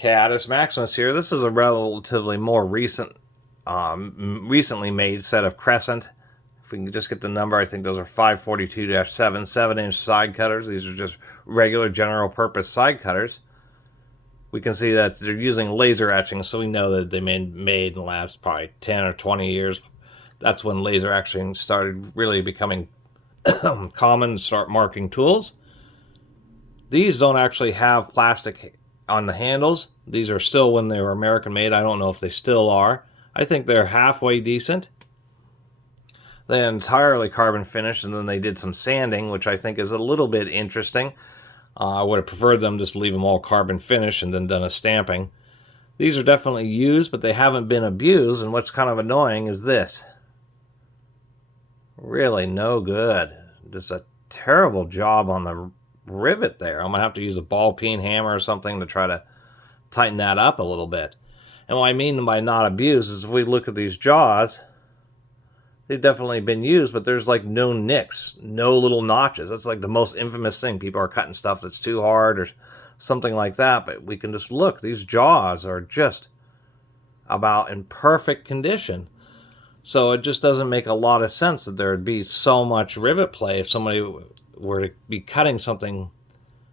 Catus Maximus here. This is a relatively more recently made set of Crescent. If we can just get the number, I think those are 542-7 7-inch side cutters. These are just regular general purpose side cutters. We can see that they're using laser etching, so we know that they made in the last probably 10 or 20 years. That's when laser etching started really becoming common, start marking tools. These don't actually have plastic on the handles. These are still when they were American made. I don't know if they still are. I think they're halfway decent. They're entirely carbon finished, and then they did some sanding, which I think is a little bit interesting. I would have preferred them just leave them all carbon finished and then done a stamping. These are definitely used, but they haven't been abused, and what's kind of annoying is this. Really no good. Just a terrible job on the rivet there. I'm going to have to use a ball peen hammer or something to try to tighten that up a little bit. And what I mean by not abused is if we look at these jaws, they've definitely been used, but there's like no nicks, no little notches. That's like the most infamous thing. People are cutting stuff that's too hard or something like that, but we can just look. These jaws are just about in perfect condition. So it just doesn't make a lot of sense that there would be so much rivet play if somebody were to be cutting something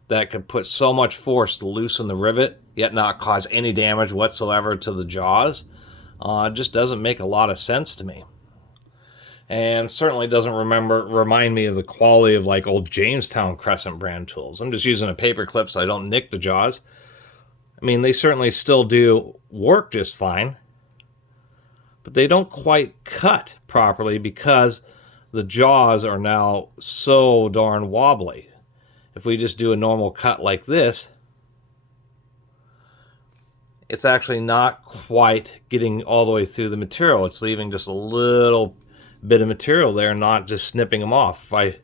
that could put so much force to loosen the rivet, yet not cause any damage whatsoever to the jaws. It just doesn't make a lot of sense to me. And certainly doesn't remind me of the quality of like old Jamestown Crescent brand tools. I'm just using a paper clip so I don't nick the jaws. I mean, they certainly still do work just fine, but they don't quite cut properly because the jaws are now so darn wobbly. If we just do a normal cut like this, it's actually not quite getting all the way through the material. It's leaving just a little bit of material there, not just snipping them off. If I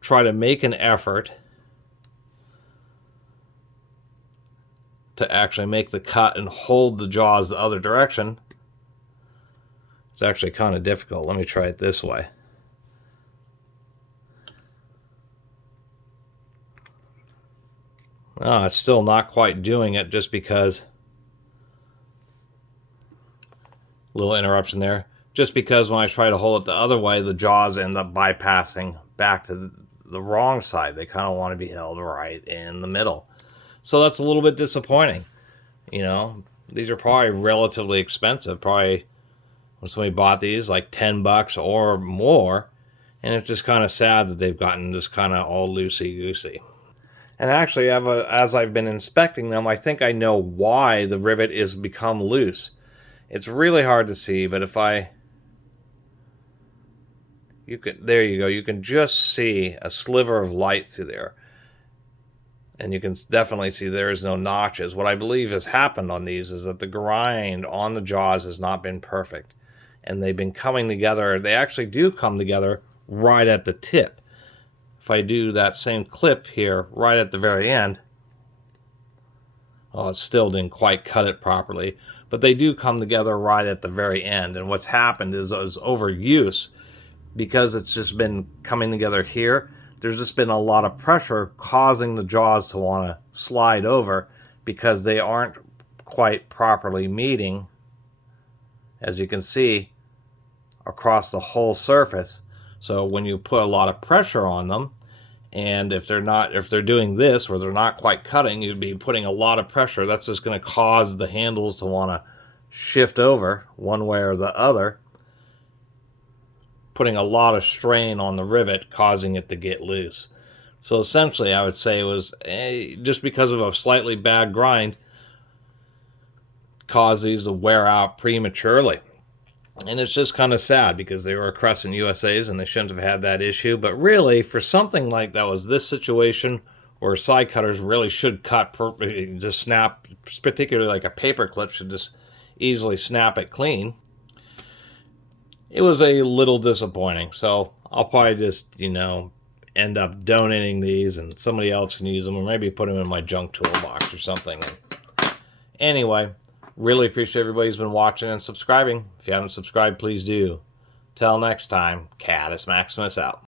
try to make an effort to actually make the cut and hold the jaws the other direction, it's actually kind of difficult. Let me try it this way. It's still not quite doing it just because, little interruption there, just because when I try to hold it the other way, the jaws end up bypassing back to the wrong side. They kind of want to be held right in the middle. So that's a little bit disappointing. You know, these are probably relatively expensive. Probably when somebody bought these, like $10 or more. And it's just kind of sad that they've gotten just kind of all loosey-goosey. And actually, as I've been inspecting them, I think I know why the rivet is become loose. It's really hard to see, but if there you go, you can just see a sliver of light through there. And you can definitely see there is no notches. What I believe has happened on these is that the grind on the jaws has not been perfect. And they've been coming together. They actually do come together right at the tip. If I do that same clip here right at the very end, it still didn't quite cut it properly, but they do come together right at the very end. And what's happened is overuse, because it's just been coming together here. There's just been a lot of pressure causing the jaws to want to slide over because they aren't quite properly meeting, as you can see, across the whole surface. So when you put a lot of pressure on them, and if they're doing this where they're not quite cutting, you'd be putting a lot of pressure. That's just going to cause the handles to want to shift over one way or the other, putting a lot of strain on the rivet, causing it to get loose. So essentially, I would say it was just because of a slightly bad grind, caused these to wear out prematurely. And it's just kind of sad because they were Crescent USAs and they shouldn't have had that issue. But really, for something like that was this situation where side cutters really should cut, just snap, particularly like a paper clip should just easily snap it clean. It was a little disappointing. So I'll probably just, end up donating these and somebody else can use them, or maybe put them in my junk toolbox or something. Anyway, really appreciate everybody who's been watching and subscribing. If you haven't subscribed, please do. Till next time, Catus Maximus out.